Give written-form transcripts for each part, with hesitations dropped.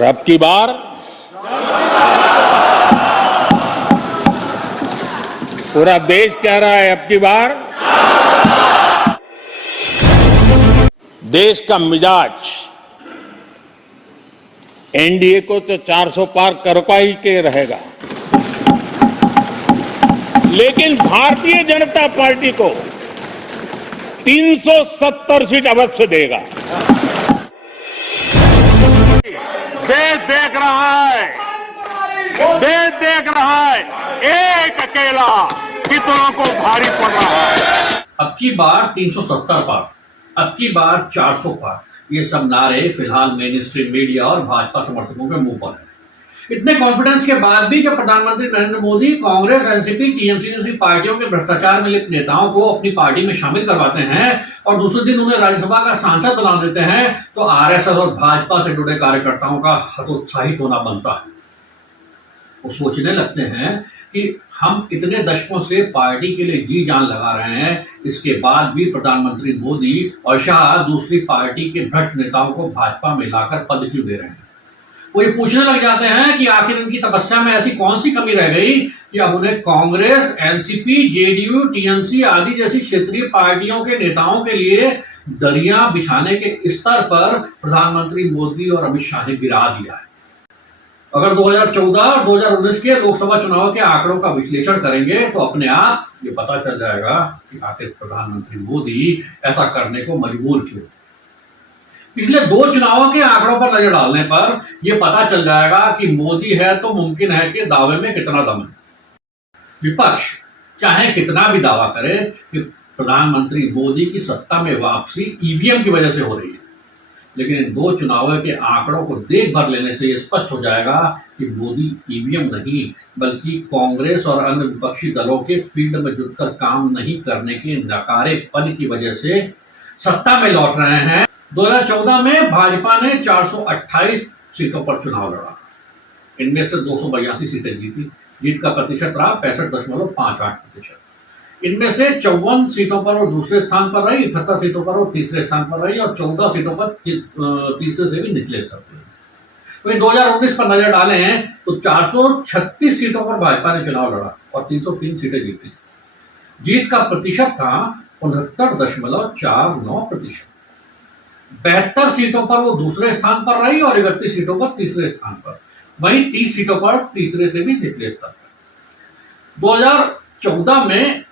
और अब की बार पूरा देश कह रहा है, अब की बार देश का मिजाज एनडीए को तो 400 पार करवा ही के रहेगा, लेकिन भारतीय जनता पार्टी को 370 सीट अवश्य देगा। देश देख रहा है, देश देख रहा है, एक अकेला कितनों को भारी पड़ रहा है। अब की बार 370 पार, अब की बार 400 पार, ये सब नारे फिलहाल मेन स्ट्रीम मीडिया और भाजपा समर्थकों के मुंह पर है। इतने कॉन्फिडेंस के बाद भी जब प्रधानमंत्री नरेंद्र मोदी कांग्रेस, एनसीपी, टीएमसी जैसी पार्टियों के भ्रष्टाचार में लिप्त नेताओं को अपनी पार्टी में शामिल करवाते हैं और दूसरे दिन उन्हें राज्यसभा का सांसद बना देते हैं, तो आरएसएस और भाजपा से जुड़े कार्यकर्ताओं का हतोत्साहित होना बनता है। वो सोचने लगते हैं कि हम इतने दशकों से पार्टी के लिए जी जान लगा रहे हैं, इसके बाद भी प्रधानमंत्री मोदी और शाह दूसरी पार्टी के भ्रष्ट नेताओं को भाजपा में लाकर पद क्यों दे रहे हैं। वो ये पूछने लग जाते हैं कि आखिर इनकी तपस्या में ऐसी कौन सी कमी रह गई कि अब उन्हें कांग्रेस, एनसीपी, जेडीयू, टीएमसी आदि जैसी क्षेत्रीय पार्टियों के नेताओं के लिए दरिया बिछाने के स्तर पर प्रधानमंत्री मोदी और अमित शाह ने गिरा दिया है। अगर 2014 और 2019 के लोकसभा चुनाव के आंकड़ों का विश्लेषण करेंगे तो अपने आप ये पता चल जाएगा कि आखिर प्रधानमंत्री मोदी ऐसा करने को मजबूर क्यों। पिछले 2 चुनावों के आंकड़ों पर नजर डालने पर यह पता चल जाएगा कि मोदी है तो मुमकिन है कि दावे में कितना दम है। विपक्ष चाहे कितना भी दावा करे कि प्रधानमंत्री मोदी की सत्ता में वापसी ईवीएम की वजह से हो रही है, लेकिन इन 2 चुनावों के आंकड़ों को देख भर लेने से यह स्पष्ट हो जाएगा कि मोदी ईवीएम नहीं बल्कि कांग्रेस और अन्य विपक्षी दलों के फील्ड में जुटकर काम नहीं करने के नकारेपन की वजह से सत्ता में लौट रहे हैं। 2014 में भाजपा ने 428 सीटों पर चुनाव लड़ा, इनमें से 282 सीटें जीती, जीत का प्रतिशत रहा 65.58%। इनमें से 54 सीटों पर वो दूसरे स्थान पर रही, 78 सीटों पर वो तीसरे स्थान पर रही और 14 सीटों पर तीसरे से भी निचले स्तर पर। वहीं 2019 पर नजर डाले हैं तो 436 सीटों पर भाजपा ने चुनाव लड़ा और 303 सीटें जीती। जीत का प्रतिशत था 69.49%। 72 सीटों पर वो दूसरे स्थान पर रही और 31 सीटों पर तीसरे स्थान पर, वहीं 30 सीटों पर तीसरे से भी निचले स्तर पर। 2014 में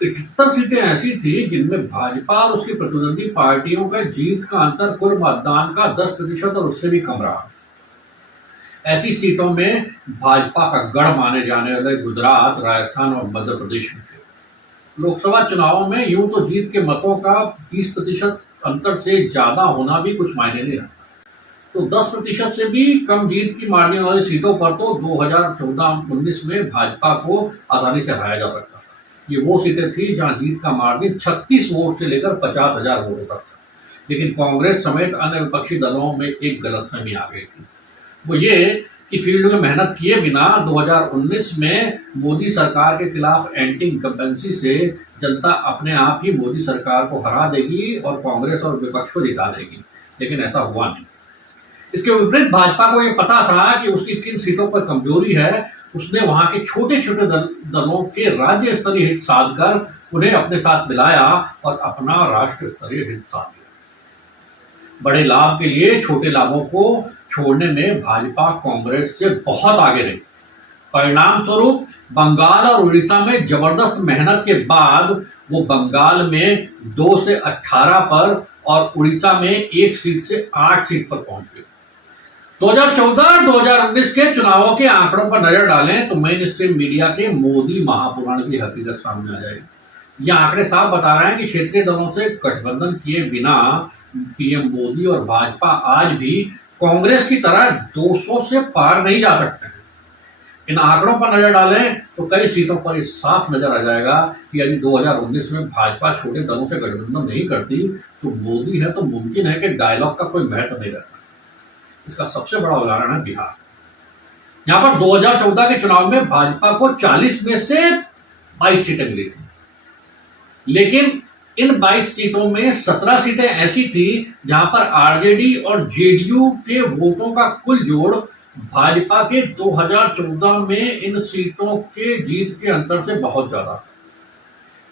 78 सीटें ऐसी थी जिनमें भाजपा और उसकी प्रतिद्वंदी पार्टियों का जीत का अंतर कुल मतदान का 10% और उससे भी कम रहा। ऐसी सीटों में भाजपा का गढ़ माने जाने वाले गुजरात, राजस्थान और मध्य प्रदेश में थे। लोकसभा चुनावों में यूं तो जीत के मतों का 20% अंतर से ज्यादा होना भी कुछ मायने नहीं रखता, तो 10% से भी कम जीत की मारने वाली सीटों पर तो 2014-19 में भाजपा को आसानी से हराया जा सकता था। ये वो सीटें थी जहां जीत का मार्जिन 36 वोट से लेकर 50,000 वोटों तक था, लेकिन कांग्रेस समेत अन्य विपक्षी दलों में एक गलतफहमी आ गई थी। वो ये कि फील्ड में मेहनत किए बिना 2019 में मोदी सरकार के खिलाफ एंटी इनकम्बेंसी से जनता अपने आप ही मोदी सरकार को हरा देगी और कांग्रेस और विपक्ष को जिता देगी, लेकिन ऐसा हुआ नहीं। इसके विपरीत भाजपा को यह पता था कि उसकी किन सीटों पर कमजोरी है। उसने वहां के छोटे छोटे दलों के राज्य स्तरीय हित साधकर उन्हें अपने साथ मिलाया और अपना राष्ट्र स्तरीय हित साध लिया। बड़े लाभ के लिए छोटे लाभों को छोड़ने में भाजपा कांग्रेस से बहुत आगे रही। परिणाम स्वरूप बंगाल और उड़ीसा में जबरदस्त मेहनत के बाद वो बंगाल में 2 से 18 पर और उड़ीसा में 1 सीट से 8 सीट पर पहुंच गए। 2014-2019 के चुनावों के आंकड़ों पर नजर डालें तो मेन स्ट्रीम मीडिया के मोदी महापुराण की हकीकत सामने आ जाएगी। ये आंकड़े साफ बता रहे हैं कि क्षेत्रीय दलों से गठबंधन किए बिना पीएम मोदी और भाजपा आज भी कांग्रेस की तरह 200 से पार नहीं जा सकते हैं। इन आंकड़ों पर नजर डालें तो कई सीटों पर यह साफ नजर आ जाएगा कि यदि 2019 में भाजपा छोटे दलों से गठबंधन नहीं करती तो मोदी है तो मुमकिन है कि डायलॉग का कोई महत्व नहीं रहता। इसका सबसे बड़ा उदाहरण है बिहार। यहां पर 2014 के चुनाव में भाजपा को 40 में से 22 सीटें मिली थी, लेकिन इन 22 सीटों में 17 सीटें ऐसी थी जहां पर आरजेडी और जेडीयू के वोटों का कुल जोड़ भाजपा के 2014 में इन सीटों के जीत के अंतर से बहुत ज्यादा था।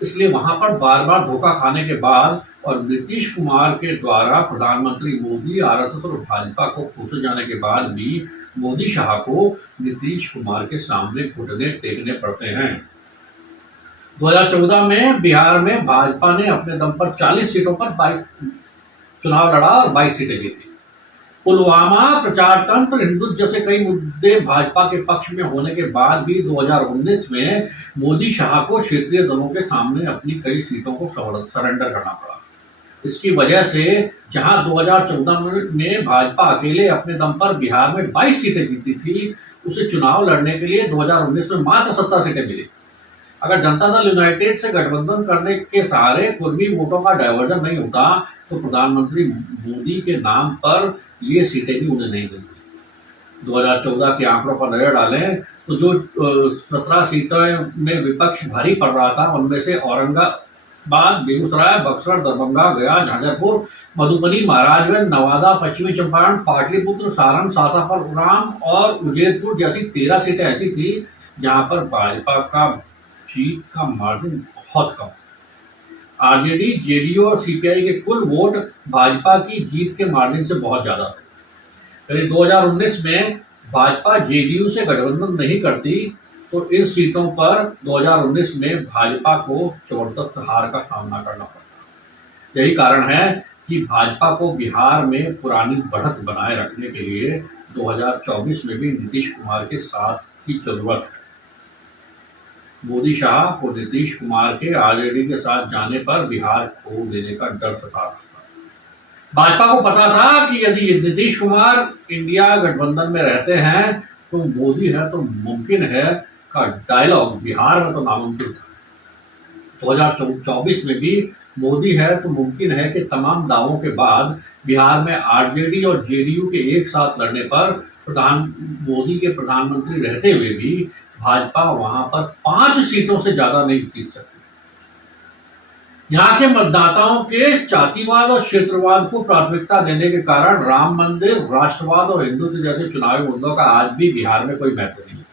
इसलिए वहां पर बार बार धोखा खाने के बाद और नीतीश कुमार के द्वारा प्रधानमंत्री मोदी, आरएसएस और भाजपा को कोसे जाने के बाद भी मोदी शाह को नीतीश कुमार के सामने घुटने टेकने पड़ते हैं। 2014 में बिहार में भाजपा ने अपने दम पर 40 सीटों पर 22 चुनाव लड़ा और 22 सीटें जीती। पुलवामा, प्रचार तंत्र, हिंदुत्व जैसे कई मुद्दे भाजपा के पक्ष में होने के बाद भी 2019 में मोदी शाह को क्षेत्रीय दलों के सामने अपनी कई सीटों को सरेंडर करना पड़ा। इसकी वजह से जहां 2014 में भाजपा अकेले अपने दम पर बिहार में 22 सीटें जीती थी, उसे चुनाव लड़ने के लिए 2019 में मात्र 70 सीटें मिली। अगर जनता दल यूनाइटेड से गठबंधन करने के सहारे कुर्मी वोटों का डायवर्जन नहीं होता तो प्रधानमंत्री मोदी के नाम पर ये सीटें भी उन्हें नहीं मिलती। 2014 के आंकड़ों पर नजर डालें तो जो 17 सीटों में विपक्ष भारी पड़ रहा था, उनमें से औरंगाबाद, बेगूसराय, बक्सर, दरभंगा, गया, झांझरपुर, मधुबनी, महाराजगंज, नवादा, पश्चिमी चंपारण, पाटलिपुत्र, सारण, सासाराम और उज्जैनपुर जैसी 13 सीटें ऐसी थी जहां पर भाजपा का जीत का मार्जिन बहुत कम। आरजेडी, जेडीयू और सीपीआई के कुल वोट भाजपा की जीत के मार्जिन से बहुत ज्यादा थे। यदि 2019 में भाजपा जेडीयू से गठबंधन नहीं करती तो इन सीटों पर 2019 में भाजपा को जबरदस्त हार का सामना करना पड़ता। यही कारण है कि भाजपा को बिहार में पुरानी बढ़त बनाए रखने के लिए 2024 में भी नीतीश कुमार के साथ की जरूरत है। मोदी शाह को नीतीश कुमार के आरजेडी के साथ जाने पर बिहार खो देने का डर सता रहा था। भाजपा को पता था कि यदि नीतीश कुमार इंडिया गठबंधन में रहते हैं तो मोदी है तो मुमकिन है का डायलॉग बिहार में तो नामुमकिन था। 2024 में भी मोदी है तो मुमकिन है कि तमाम दावों के बाद बिहार में आरजेडी और जेडीयू के एक साथ लड़ने पर मोदी के प्रधानमंत्री रहते हुए भी भाजपा वहां पर 5 सीटों से ज्यादा नहीं जीत सकती। यहाँ के मतदाताओं के जातिवाद और क्षेत्रवाद को प्राथमिकता देने के कारण राम मंदिर, राष्ट्रवाद और हिंदुत्व जैसे चुनावी मुद्दों का आज भी बिहार में कोई महत्व नहीं है।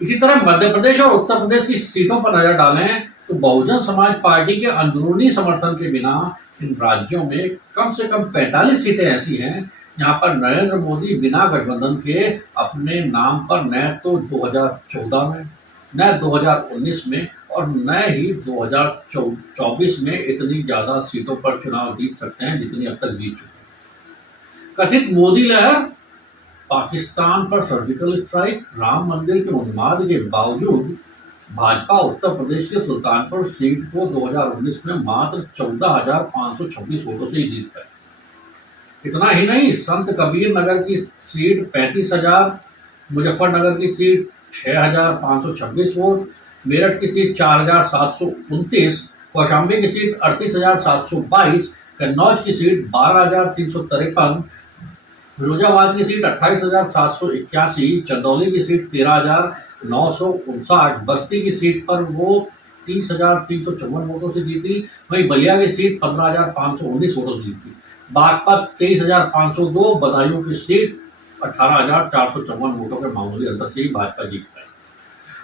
इसी तरह मध्य प्रदेश और उत्तर प्रदेश की सीटों पर नजर डालें तो बहुजन समाज पार्टी के अंदरूनी समर्थन के बिना इन राज्यों में कम से कम 45 सीटें ऐसी हैं यहाँ पर नरेंद्र मोदी बिना गठबंधन के अपने नाम पर न तो 2014 में, न 2019 में और न ही 2024 में इतनी ज्यादा सीटों पर चुनाव जीत सकते हैं जितनी अब तक जीत चुके हैं। कथित मोदी लहर, पाकिस्तान पर सर्जिकल स्ट्राइक, राम मंदिर के उन्माद के बावजूद भाजपा उत्तर प्रदेश के सुल्तानपुर सीट को 2019 में मात्र 14,526 वोटों से ही जीत गए। इतना ही नहीं, संत कबीर नगर की सीट 35,000, मुजफ्फरनगर की सीट 6,526 वोट, मेरठ की सीट 4,729, कौशाम्बी की सीट 38,722, कन्नौज की सीट 12,353, फिरोजाबाद की सीट 28,781, चंदौली की सीट 13,959, बस्ती की सीट पर वो 30,354 वोटों से जीती, वहीं बलिया की सीट 15,519 वोटों से जीती। बागपत 23,502, बदायूं की सीट 18,454 वोटों के मामूली अंतर से ही भाजपा जीत गई।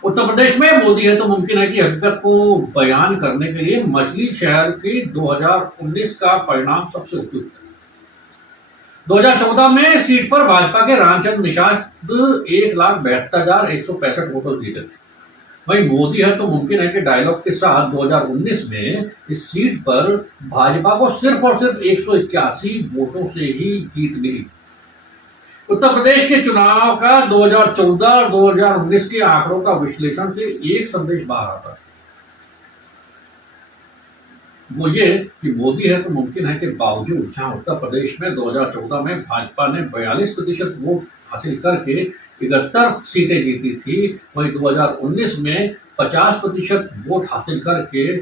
उत्तर प्रदेश में मोदी है तो मुमकिन है कि हकीकत को बयान करने के लिए मछली शहर की 2019 का परिणाम सबसे उपयुक्त है। 2014 में सीट पर भाजपा के रामचंद्र निषाद 1,72,165 वोटों जीते थे। वहीं मोदी है तो मुमकिन है कि डायलॉग के साथ 2019 में इस सीट पर भाजपा को सिर्फ और सिर्फ 181 वोटों से ही जीत मिली। उत्तर प्रदेश के चुनाव का 2014 और 2019 के आंकड़ों का विश्लेषण से एक संदेश बाहर आता है, वो ये कि मोदी है तो मुमकिन है के बावजूद जहां उत्तर प्रदेश में 2014 में भाजपा ने 42% वोट हासिल करके 71 सीटें जीती थी, वहीं 2019 में 50% वोट हासिल करके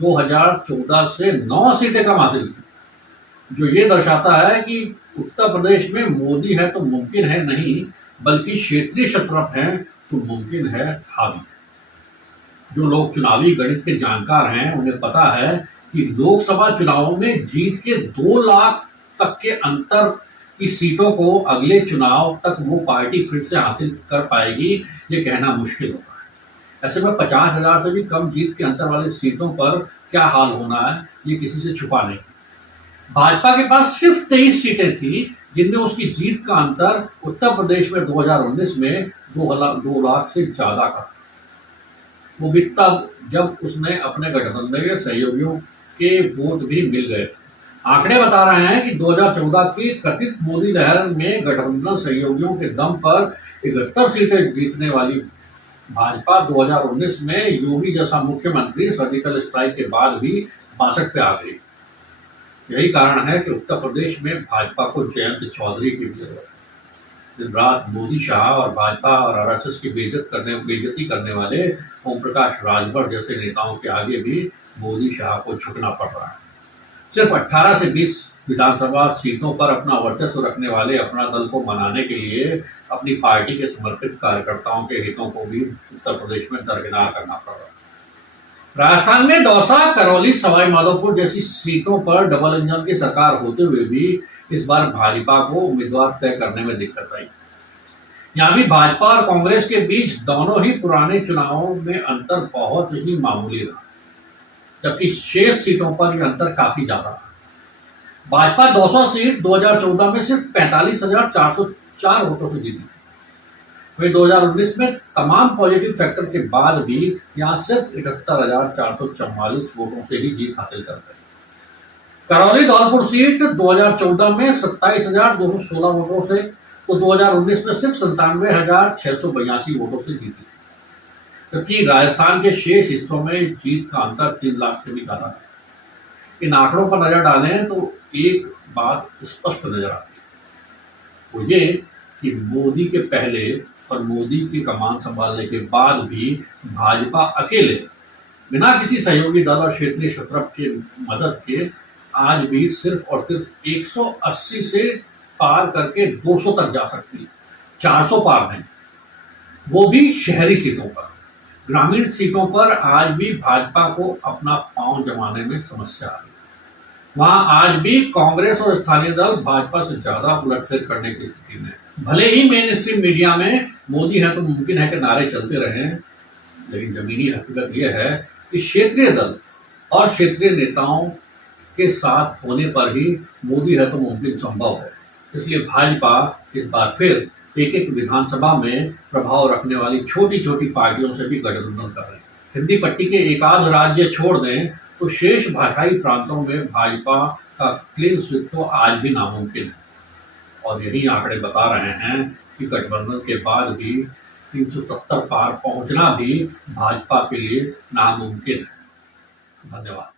2014 से 9 सीटें कम हासिल की, जो ये दर्शाता है कि उत्तर प्रदेश में मोदी है तो मुमकिन है नहीं, बल्कि क्षेत्रीय शतरफ है तो मुमकिन है हावी। जो लोग चुनावी गणित के जानकार हैं उन्हें पता है कि लोकसभा चुनावों में जीत के 2 लाख तक के अंतर की सीटों को अगले चुनाव तक वो पार्टी फिर से हासिल कर पाएगी, ये कहना मुश्किल होगा। ऐसे में 50,000 से भी कम जीत के अंतर वाली सीटों पर क्या हाल होना है, ये किसी से छुपा नहीं। भाजपा के पास सिर्फ 23 सीटें थी, जिनमें उसकी जीत का अंतर उत्तर प्रदेश में 2019 में 2 लाख से ज्यादा का। वो भी तब जब उसने अपने गठबंधन के सहयोगियों के वोट भी मिल गए। आंकड़े बता रहे हैं कि 2014 की कथित मोदी लहर में गठबंधन सहयोगियों के दम पर 71 सीटें जीतने वाली भाजपा 2019 में योगी जैसा मुख्यमंत्री सर्जिकल स्ट्राइक के बाद भी 62 पे आ गई। यही कारण है कि उत्तर प्रदेश में भाजपा को जयंत चौधरी की जरूरत है। दिन रात मोदी, शाह और भाजपा और आरएसएस की बेइज्जती करने वाले ओम प्रकाश राजभर जैसे नेताओं के आगे भी मोदी, शाह को झुकना पड़ रहा है। सिर्फ 18 से 20 विधानसभा सीटों पर अपना वर्चस्व रखने वाले अपना दल को मनाने के लिए अपनी पार्टी के समर्पित कार्यकर्ताओं के हितों को भी उत्तर प्रदेश में दरकिनार करना पड़ रहा है। राजस्थान में दौसा, करौली, सवाई माधोपुर जैसी सीटों पर डबल इंजन की सरकार होते हुए भी इस बार भाजपा को उम्मीदवार तय करने में दिक्कत आई। यहाँ भी भाजपा और कांग्रेस के बीच दोनों ही पुराने चुनावों में अंतर बहुत ही मामूली रहा, जबकि शेष सीटों पर यह अंतर काफी ज्यादा रहा। भाजपा 200 सीट 2014 में सिर्फ 45,404 वोटों से जीती। वहीं 2019 में तमाम पॉजिटिव फैक्टर के बाद भी यहाँ सिर्फ 71,444 वोटों से ही जीत हासिल कर गए। करौली धौलपुर सीट 2014 में 27,216 वोटों से तो 2019 में सिर्फ 97,682 वोटों से जीती, जबकि राजस्थान के शेष हिस्सों में जीत का अंतर 3 लाख से भी ज्यादा है। इन आंकड़ों पर नजर डालें तो एक बात स्पष्ट नजर आती है, वो ये कि मोदी के पहले और मोदी की कमान संभालने के बाद भी भाजपा अकेले बिना किसी सहयोगी दल और क्षेत्रीय शत्रप के मदद के आज भी सिर्फ और सिर्फ 180 से पार करके 200 तक जा सकती है। 400 पार नहीं, वो भी शहरी सीटों पर। ग्रामीण सीटों पर आज भी भाजपा को अपना पांव जमाने में समस्या आ रही है। वहां आज भी कांग्रेस और स्थानीय दल भाजपा से ज्यादा उलटफेर करने की स्थिति में। भले ही मेन स्ट्रीम मीडिया में मोदी है तो मुमकिन है कि नारे चलते रहे, लेकिन जमीनी हकीकत यह है कि क्षेत्रीय दल और क्षेत्रीय नेताओं के साथ होने पर ही मोदी है तो मुमकिन संभव है। इसलिए भाजपा इस बार फिर एक विधानसभा में प्रभाव रखने वाली छोटी छोटी पार्टियों से भी गठबंधन कर रहे हैं। हिंदी पट्टी के एक आध राज्य छोड़ दें तो शेष भाषाई प्रांतों में भाजपा का क्लीन स्वीप तो आज भी नामुमकिन है। और यही आंकड़े बता रहे हैं कि गठबंधन के बाद भी 370 पार पहुंचना भी भाजपा के लिए नामुमकिन है। धन्यवाद।